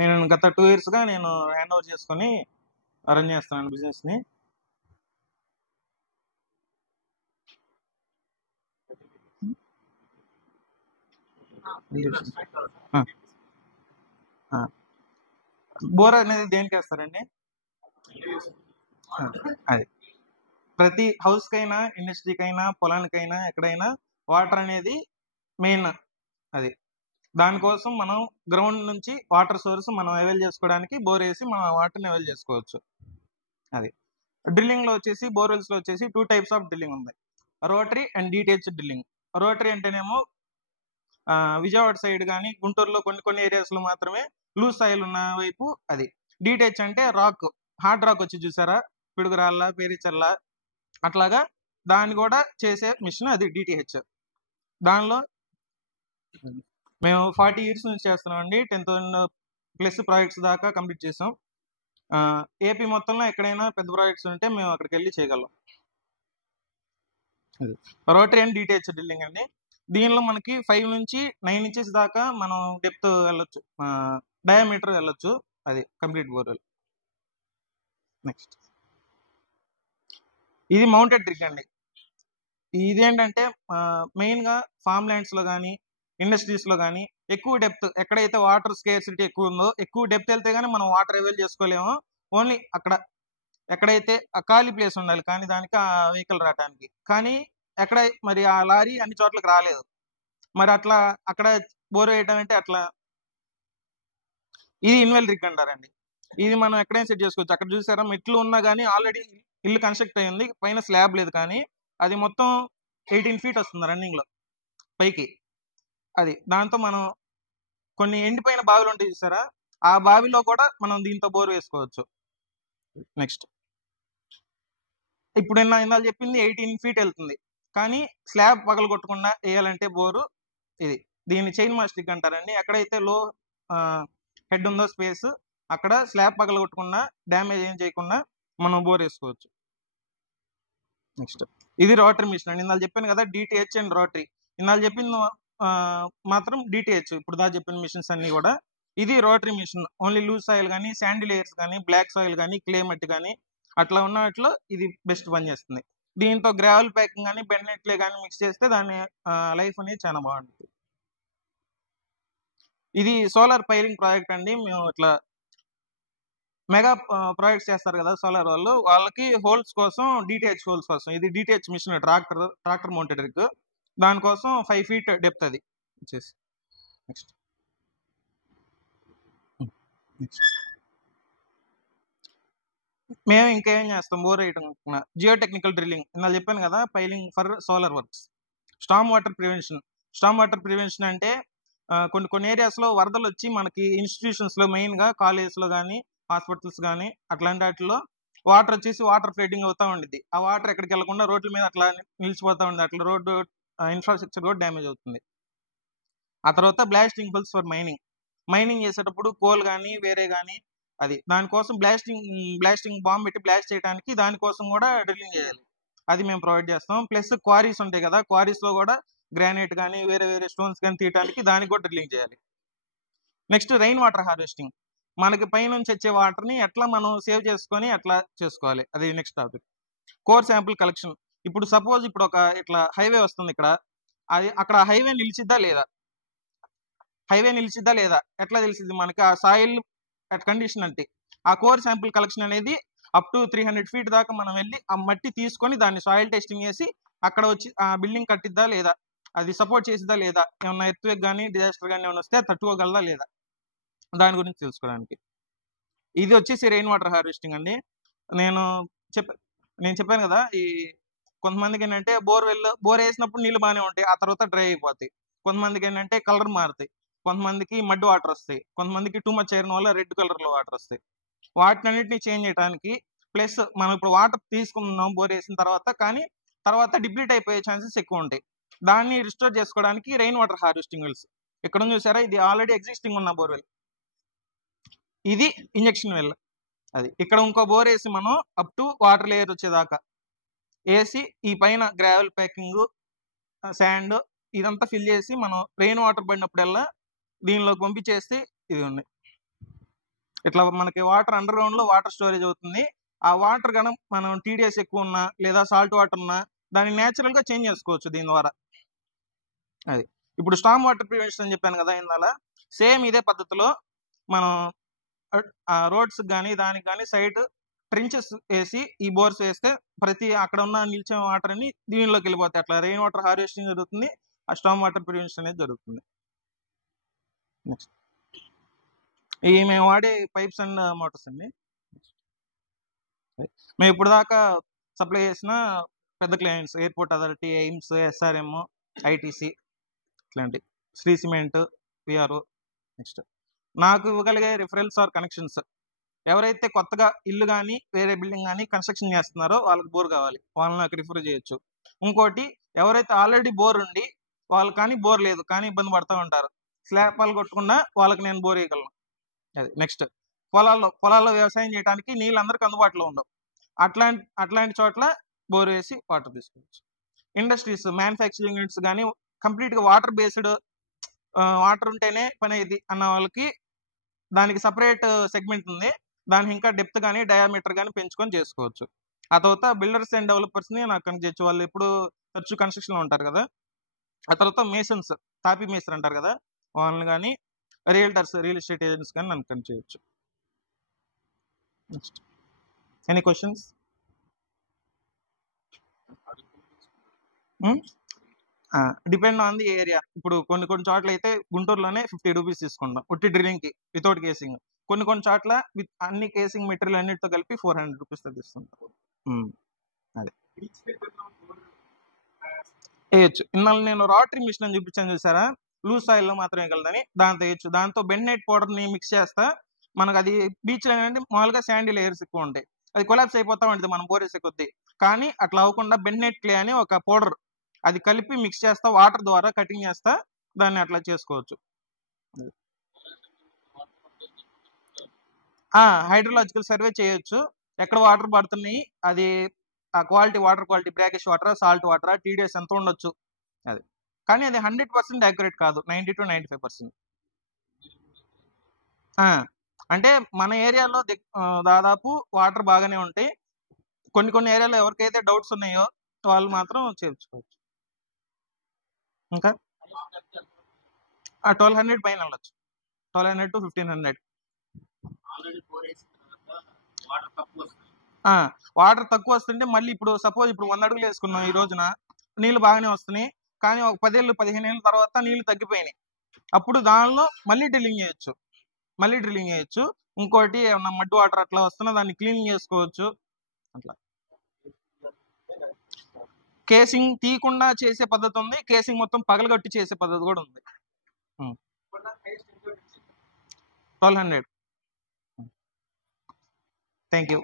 నేను గత 2 ఇయర్స్గా నేను హ్యాండ్ ఓవర్ చేసుకొని రన్ చేస్తున్నాను బిజినెస్ని. బోర్ అనేది దేనికి వేస్తారండి? అది ప్రతి హౌస్కైనా, ఇండస్ట్రీకైనా, పొలానికైనా, ఎక్కడైనా వాటర్ అనేది మెయిన్. అది దానికోసం మనం గ్రౌండ్ నుంచి వాటర్ సోర్స్ మనం అవైల్ చేసుకోవడానికి బోర్ వేసి మనం వాటర్ని అవైల్ చేసుకోవచ్చు. అది డ్రిల్లింగ్లో వచ్చేసి బోర్వెల్స్లో వచ్చేసి 2 టైప్స్ ఆఫ్ డ్రిల్లింగ్ ఉంది, రోటరీ అండ్ డీటెచ్ డ్రిల్లింగ్. రోటరీ అంటేనేమో విజయవాడ సైడ్ కానీ గుంటూరులో కొన్ని ఏరియాస్లో మాత్రమే లూజ్ సాయిల్ ఉన్న వైపు అది. డీటెచ్ అంటే రాక్, హార్డ్ రాక్ వచ్చి చూసారా, పిడుగురాళ్ళ, పేరిచర్ల అట్లాగా దాన్ని కూడా చేసే మిషన్ అది డిటిహెచ్. దానిలో మేము 40 years నుంచి చేస్తున్నాం అండి. 10,000+ ప్రాజెక్ట్స్ దాకా కంప్లీట్ చేసాం. ఏపీ మొత్తంలో ఎక్కడైనా పెద్ద ప్రాజెక్ట్స్ ఉంటే మేము అక్కడికి వెళ్ళి చేయగలం. రోటరీ అండ్ డిటిహెచ్ డ్రిల్లింగ్ అండి. దీనిలో మనకి 5 నుంచి 9 inches దాకా మనం డెప్త్ వెళ్ళొచ్చు, డయామీటర్ వెళ్ళొచ్చు. అది కంప్లీట్ బోర్వెల్. నెక్స్ట్ ఇది మౌంటెడ్ రిగ్ అండి. ఇదేంటంటే మెయిన్గా ఫామ్ ల్యాండ్స్లో కానీ ఇండస్ట్రీస్లో కానీ ఎక్కువ డెప్త్ ఎక్కడైతే వాటర్ స్కేర్సిటీ ఎక్కువ ఉందో, ఎక్కువ డెప్త్ వెళ్తే కానీ మనం వాటర్ అవైల్ చేసుకోలేము. ఓన్లీ అక్కడ ఎక్కడైతే ఖాళీ ప్లేస్ ఉండాలి కానీ దానికి ఆ వెహికల్ రావడానికి. కానీ ఎక్కడ మరి ఆ లారీ అన్ని చోట్లకి రాలేదు. మరి అట్లా అక్కడ బోర్ వేయటం అంటే అట్లా. ఇది ఇన్వెల్ రిగ్ అంటారండి. ఇది మనం ఎక్కడైనా సెట్ చేసుకోవచ్చు. అక్కడ చూసారా మెట్లు ఉన్నా కానీ ఆల్రెడీ ఇల్లు కన్స్ట్రక్ట్ అయ్యింది, పైన స్లాబ్ లేదు, కానీ అది మొత్తం 18 feet వస్తుంది రన్నింగ్లో పైకి. అది దాంతో మనం కొన్ని ఎండిపోయిన బావిలు ఉంటాయి చూసారా, ఆ బావిలో కూడా మనం దీంతో బోర్ వేసుకోవచ్చు. నెక్స్ట్ ఇప్పుడు ఇందాక చెప్పింది 18 feet వెళ్తుంది, కానీ స్లాబ్ పగలగొట్టకుండా వేయాలంటే బోరు ఇది. దీన్ని చైన్ మాస్టిక్ అంటారండి. ఎక్కడైతే లో హెడ్ ఉందో స్పేస్ అక్కడ స్లాబ్ పగలగొట్టకుండా డ్యామేజ్ ఏం చేయకుండా మనం బోర్ వేసుకోవచ్చు. నెక్స్ట్ ఇది రోటరీ మిషన్ అండి. ఇందాక చెప్పాను కదా డిటిహెచ్ అండ్ రోటరీ. ఇందాక చెప్పింది మాత్రం డిటిహెచ్, ఇప్పుడు దాకా చెప్పిన మిషన్స్ అన్ని కూడా. ఇది rotary machine. Only loose soil కానీ, శాండీ లేయర్స్ కానీ, బ్లాక్ సాయిల్ కానీ, క్లే మట్టి కానీ అట్లా ఉన్న వాటిలో ఇది బెస్ట్ పనిచేస్తుంది. దీంతో గ్రావెల్ ప్యాకింగ్ కానీ, బెన్నెట్లే కానీ మిక్స్ చేస్తే దాని లైఫ్ అనేది చాలా బాగుంటుంది. ఇది సోలార్ పైలింగ్ ప్రాజెక్ట్ అండి. మేము ఇట్లా మెగా ప్రాజెక్ట్స్ చేస్తారు కదా సోలార్ వాళ్ళు, వాళ్ళకి హోల్స్ కోసం డిటిహెచ్ హోల్స్ కోసం ఇది డిటిహెచ్ మిషన్, ట్రాక్టర్ మౌంటెడ్ రిగ్. దానికోసం 5 feet డెప్త్ అది వచ్చేసి. నెక్స్ట్ మేము ఇంకేం చేస్తాం బోర్ వేయటం, జియో టెక్నికల్ డ్రిల్లింగ్. ఇందాక చెప్పాను కదా piling for solar works. Storm water prevention. Storm water prevention అంటే కొన్ని ఏరియాస్లో వరదలు వచ్చి మనకి ఇన్స్టిట్యూషన్స్లో మెయిన్గా కాలేజెస్లో కానీ, హాస్పిటల్స్ కానీ అట్లాంటి వాటిలో వాటర్ వచ్చేసి వాటర్ ఫ్లడ్డింగ్ అవుతూ ఉండిద్ది. ఆ వాటర్ ఎక్కడికి వెళ్లకుండా రోడ్ల మీద అట్లా నిలిచిపోతూ ఉంది. అట్లా రోడ్డు ఇన్ఫ్రాస్ట్రక్చర్ కూడా డ్యామేజ్ అవుతుంది. ఆ తర్వాత బ్లాస్టింగ్ హోల్స్ ఫర్ మైనింగ్ చేసేటప్పుడు కోల్ కానీ వేరే కానీ అది దానికోసం బ్లాస్టింగ్ బాంబ్ పెట్టి బ్లాస్ట్ చేయడానికి దానికోసం కూడా డ్రిల్లింగ్ చేయాలి. అది మేము ప్రొవైడ్ చేస్తాం. ప్లస్ క్వారీస్ ఉంటాయి కదా, క్వారీస్లో కూడా గ్రానైట్ కానీ వేరే స్టోన్స్ కానీ తీయడానికి దానికి కూడా డ్రిల్లింగ్ చేయాలి. Next rain water harvesting. మనకి పైనుంచి వచ్చే వాటర్ని ఎట్లా మనం సేవ్ చేసుకొని అట్లా చేసుకోవాలి, అది next topic. Core sample collection. ఇప్పుడు సపోజ్ ఇప్పుడు ఒక ఇట్లా హైవే వస్తుంది ఇక్కడ, అది అక్కడ హైవే నిలిచిద్దా లేదా ఎట్లా తెలిసింది మనకి? ఆ సాయిల్ కండిషన్ అంటే ఆ కోర్ శాంపుల్ కలెక్షన్ అనేది అప్ టు 300 feet దాకా మనం వెళ్ళి ఆ మట్టి తీసుకొని దాన్ని సాయిల్ టెస్టింగ్ చేసి అక్కడ వచ్చి ఆ బిల్డింగ్ కట్టిద్దా లేదా, అది సపోర్ట్ చేసిద్దా లేదా, ఏమన్నా ఎర్త్క్వేక్ కానీ డిజాస్టర్ కానీ ఏమైనా వస్తే తట్టుకోగలదా లేదా, దాని గురించి తెలుసుకోవడానికి. ఇది వచ్చేసి రెయిన్ వాటర్ హార్వెస్టింగ్ అండి. నేను చెప్పాను కదా, ఈ కొంతమందికి ఏంటంటే బోర్ వేసినప్పుడు నీళ్ళు బాగానే ఉంటాయి, ఆ తర్వాత డ్రై అయిపోతాయి. కొంతమందికి ఏంటంటే కలర్ మారుతాయి, కొంతమందికి మడ్ వాటర్ వస్తాయి, కొంతమందికి టూ మచ్ ఐరన్ వల్ల రెడ్ కలర్లో వాటర్ వస్తాయి. వాటినన్నింటినీ చేంజ్ చేయడానికి ప్లస్ మనం ఇప్పుడు వాటర్ తీసుకున్నాం బోర్ వేసిన తర్వాత డిప్లీట్ అయిపోయే ఛాన్సెస్ ఎక్కువ ఉంటాయి. దాన్ని రిస్టోర్ చేసుకోవడానికి రెయిన్ వాటర్ హార్వెస్టింగ్ వెల్స్. ఇక్కడ చూసారా, ఇది ఆల్రెడీ ఎగ్జిస్టింగ్ ఉన్న బోర్వెల్, ఇది ఇంజెక్షన్ వెల్. అది ఇక్కడ ఇంకో బోర్ వేసి మనం అప్ టు వాటర్ లేయర్ వచ్చేదాకా వేసి ఈ పైన గ్రావెల్ ప్యాకింగ్, శాండ్ ఇదంతా ఫిల్ చేసి మనం రెయిన్ వాటర్ పడినప్పుడల్లా దీనిలోకి పంపించేస్తే ఇది ఉంది. ఇట్లా మనకి వాటర్ అండర్ గ్రౌండ్ లో వాటర్ స్టోరేజ్ అవుతుంది. ఆ వాటర్ కనుక మనం టీడీఎస్ ఎక్కువ ఉన్నా లేదా సాల్ట్ వాటర్ ఉన్నా దాన్ని నేచురల్ గా చేంజ్ చేసుకోవచ్చు దీని ద్వారా. అది ఇప్పుడు స్టామ్ వాటర్ ప్రివెన్షన్ అని చెప్పాను కదా ఇందాల, సేమ్ ఇదే పద్ధతిలో మనం రోడ్స్ కానీ దానికి కానీ సైడ్ ట్రెంచెస్ వేసి ఈ బోర్స్ వేస్తే ప్రతి అక్కడ ఉన్న నిలిచే వాటర్ అని దీనిలోకి వెళ్ళిపోతాయి. అట్లా రెయిన్ వాటర్ హార్వెస్టింగ్ జరుగుతుంది, ఆ స్టామ్ వాటర్ ప్రివెన్షన్ అనేది జరుగుతుంది. నెక్స్ట్ ఈ మేము వాడే పైప్స్ అండ్ మోటార్స్ అండి. మేము ఇప్పుడు దాకా సప్లై చేసిన పెద్ద clients airport authority, AIIMS, SRM, ITC ఇట్లాంటి, శ్రీ సిమెంట్, పిఆర్ఓ. నెక్స్ట్ నాకు ఇవ్వగలిగే రిఫరెన్స్ ఆర్ కనెక్షన్స్, ఎవరైతే కొత్తగా ఇల్లు కానీ వేరే బిల్డింగ్ కానీ కన్స్ట్రక్షన్ చేస్తున్నారో వాళ్ళకి బోర్ కావాలి, వాళ్ళని నాకు రిఫర్ చేయొచ్చు. ఇంకోటి ఎవరైతే ఆల్రెడీ బోర్ ఉండి వాళ్ళు కానీ బోర్ లేదు కానీ ఇబ్బంది పడుతూ ఉంటారు, స్లాబ్ పాలు కొట్టకుండా వాళ్ళకి నేను బోర్ వేయగలను. అది నెక్స్ట్ పొలాల్లో వ్యవసాయం చేయడానికి నీళ్ళు అందరికి అందుబాటులో ఉండవు, అట్లాంటి చోట్ల బోర్ వేసి వాటర్ తీసుకోవచ్చు. ఇండస్ట్రీస్, మ్యానుఫ్యాక్చరింగ్ యూనిట్స్ కానీ కంప్లీట్గా వాటర్ బేస్డ్, వాటర్ ఉంటేనే పని అయ్యింది అన్న వాళ్ళకి దానికి సపరేట్ సెగ్మెంట్ ఉంది, దానికి ఇంకా డెప్త్ కానీ డయామీటర్ కానీ పెంచుకొని చేసుకోవచ్చు. ఆ తర్వాత బిల్డర్స్ అండ్ డెవలపర్స్ని నాకు కనెక్ట్ చేయొచ్చు, వాళ్ళు ఎప్పుడు తరచు కన్స్ట్రక్షన్లో ఉంటారు కదా. ఆ తర్వాత మేసన్స్, తాపీ మేసర్ అంటారు కదా, వాళ్ళని కానీ రియల్టర్స్, రియల్ ఎస్టేట్ ఏజెంట్స్ కానీ నన్ను కనెక్ట్ చేయొచ్చు. Next any questions? Depend on the area. ఇప్పుడు కొన్ని చోట్ల అయితే గుంటూరులోనే 50 రూపీస్ తీసుకుంటాం ఒట్టి డ్రిల్లింగ్ కి వితౌట్ కేసింగ్. కొన్ని చోట్ల విత్ అన్ని కేసింగ్ మెటీరియల్ అన్నిటితో కలిపి 400 రూపీస్ తీసుకుంటాం. అదే వేయచ్చు. ఇన్నాళ్ళు నేను రాటరీ మిషన్ అని చూపించాను చూసారా, లూజ్ సాయిల్ లో మాత్రమే కలదని, దాంతో వేయచ్చు. దాంతో బెన్నైట్ పౌడర్ ని మిక్స్ చేస్తా, మనకు అది బీచ్ లో ఏంటంటే మామూలుగా శాండీ లేయర్స్ ఎక్కువ ఉంటాయి, అది కొలాప్స్ అయిపోతా ఉంటుంది మనం బోరేసే కొద్దీ. కానీ అట్లా అవ్వకుండా బెన్నైట్ క్లే అని ఒక పౌడర్, అది కలిపి మిక్స్ చేస్తా, వాటర్ ద్వారా కటింగ్ చేస్తా, దాన్ని అట్లా చేసుకోవచ్చు. హైడ్రోలాజికల్ సర్వే చేయొచ్చు, ఎక్కడ వాటర్ పడుతున్నాయి, అది ఆ quality, water quality brackish water, salt water, TDS ఎంత ఉండొచ్చు అది. కానీ అది 100% యాక్యురేట్ కాదు, 90 to 95%. అంటే మన ఏరియాలో దాదాపు వాటర్ బాగానే ఉంటాయి, కొన్ని ఏరియాలో ఎవరికైతే డౌట్స్ ఉన్నాయో వాళ్ళు మాత్రం చేర్చుకోవచ్చు. ఇంకా 1200 పైన వెళ్ళచ్చు, 1200 to 1500. వాటర్ తక్కువ వస్తుంటే మళ్ళీ ఇప్పుడు సపోజ్ ఇప్పుడు 100 అడుగులు వేసుకున్నాం ఈ రోజున, నీళ్లు బాగానే వస్తున్నాయి, కానీ ఒక 10 ఏళ్ళు 15 ఏళ్ళ తర్వాత నీళ్లు తగ్గిపోయినాయి, అప్పుడు దానిలో మళ్ళీ డ్రిల్లింగ్ చేయొచ్చు. ఇంకోటి ఏమన్నా మడ్ వాటర్ అట్లా వస్తున్నా దాన్ని క్లీన్ చేసుకోవచ్చు. అట్లా కేసింగ్ తీయకుండా చేసే పద్ధతి ఉంది, కేసింగ్ మొత్తం పగలగొట్టి చేసే పద్ధతి కూడా ఉంది. 1200. Thank you.